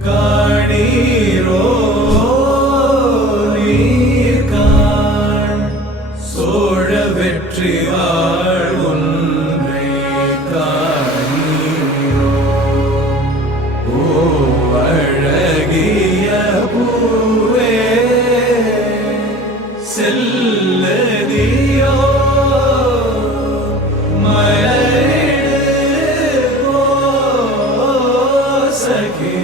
காணீரோ நீர்காண் சோழ வெற்றி வாழ் ஒன்றை காணீரோ ஓ அழகிய பூவே செல்லதியோ மலரிடு சகே